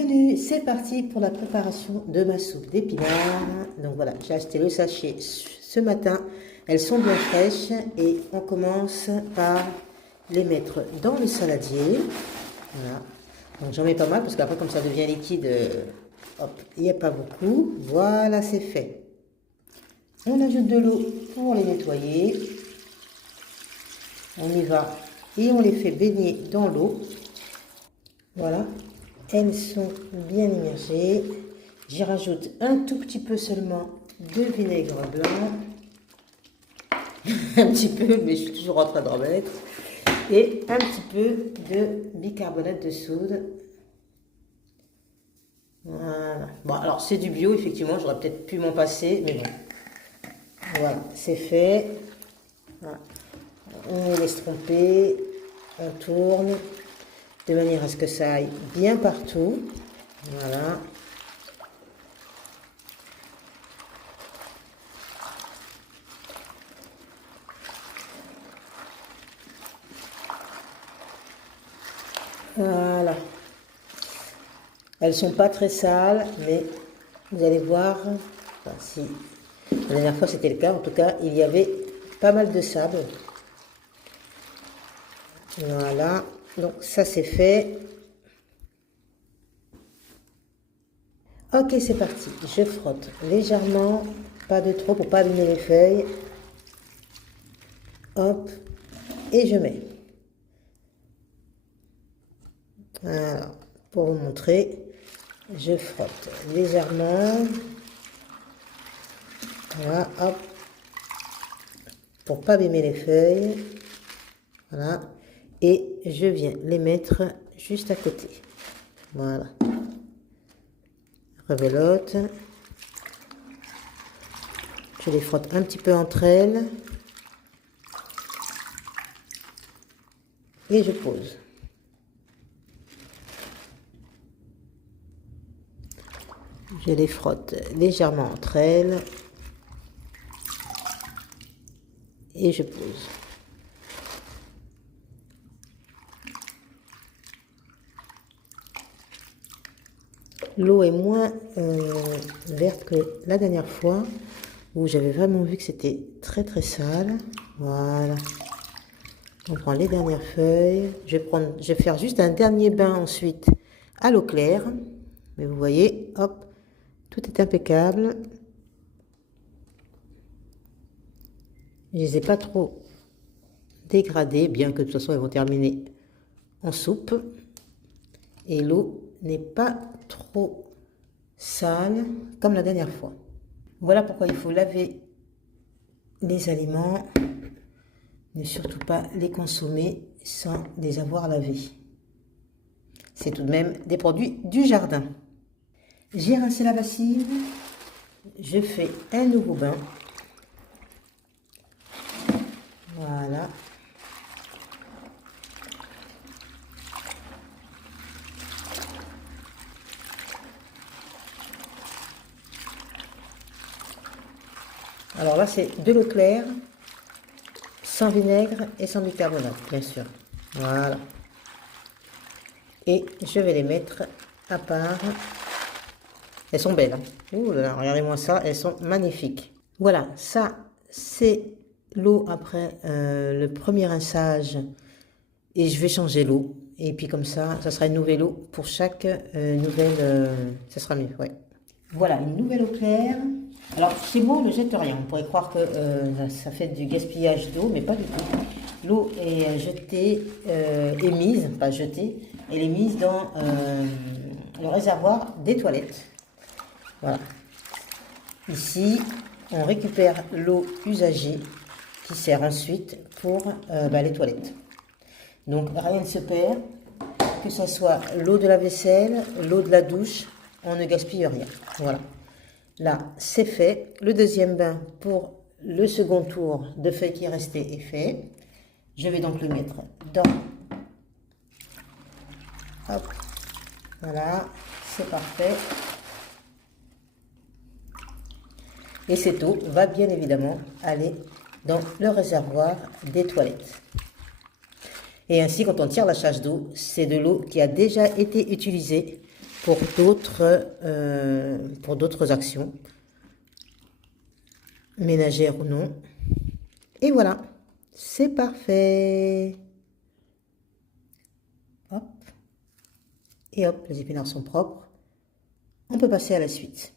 Bienvenue, c'est parti pour la préparation de ma soupe d'épinards. Donc voilà, j'ai acheté le sachet ce matin. Elles sont bien fraîches et on commence par les mettre dans le saladier. Voilà, donc j'en mets pas mal parce qu'après comme ça devient liquide, hop, il n'y a pas beaucoup. Voilà, c'est fait. On ajoute de l'eau pour les nettoyer. On y va et on les fait baigner dans l'eau. Voilà, elles sont bien immergées. J'y rajoute un tout petit peu seulement de vinaigre blanc. Un petit peu, mais je suis toujours en train d'en mettre. Et un petit peu de bicarbonate de soude. Voilà. Bon, alors c'est du bio, effectivement, j'aurais peut-être pu m'en passer, mais bon. Voilà, c'est fait. Voilà. On laisse tromper, on tourne, de manière à ce que ça aille bien partout. Voilà. Voilà. Elles sont pas très sales, mais vous allez voir, enfin, si la dernière fois c'était le cas, en tout cas, il y avait pas mal de sable. Voilà. Donc ça c'est fait. Ok, c'est parti. Je frotte légèrement, pas de trop pour pas abîmer les feuilles. Hop, et je mets. Alors, pour vous montrer, je frotte légèrement. Voilà, hop, pour pas abîmer les feuilles. Voilà, et je viens les mettre juste à côté. Voilà. Rebelote. Je les frotte un petit peu entre elles. Et je pose. Je les frotte légèrement entre elles. Et je pose. L'eau est moins verte que la dernière fois, où j'avais vraiment vu que c'était très très sale. Voilà. On prend les dernières feuilles. Je vais faire juste un dernier bain ensuite à l'eau claire. Mais vous voyez, hop, tout est impeccable. Je ne les ai pas trop dégradées, bien que de toute façon elles vont terminer en soupe. Et l'eau n'est pas trop sale comme la dernière fois. Voilà pourquoi il faut laver les aliments. Ne surtout pas les consommer sans les avoir lavés. C'est tout de même des produits du jardin. J'ai rincé la bassine. Je fais un nouveau bain. Voilà. Alors là, c'est de l'eau claire, sans vinaigre et sans bicarbonate, bien sûr. Voilà. Et je vais les mettre à part. Elles sont belles. Hein. Ouh là là, regardez-moi ça, elles sont magnifiques. Voilà, ça, c'est l'eau après le premier rinçage. Et je vais changer l'eau. Et puis comme ça sera une nouvelle eau pour chaque nouvelle... ça sera mieux, ouais. Voilà, une nouvelle eau claire. Alors, chez moi, on ne jette rien. On pourrait croire que ça fait du gaspillage d'eau, mais pas du tout. L'eau est jetée, est mise, pas jetée, elle est mise dans le réservoir des toilettes. Voilà. Ici, on récupère l'eau usagée qui sert ensuite pour les toilettes. Donc, rien ne se perd, que ce soit l'eau de la vaisselle, l'eau de la douche, on ne gaspille rien. Voilà. Là, c'est fait. Le deuxième bain pour le second tour de feuilles qui est resté est fait. Je vais donc le mettre dans... Hop. Voilà, c'est parfait. Et cette eau va bien évidemment aller dans le réservoir des toilettes. Et ainsi, quand on tire la charge d'eau, c'est de l'eau qui a déjà été utilisée pour d'autres actions, ménagères ou non. Et voilà, c'est parfait. Hop. Et hop, les épinards sont propres. On peut passer à la suite.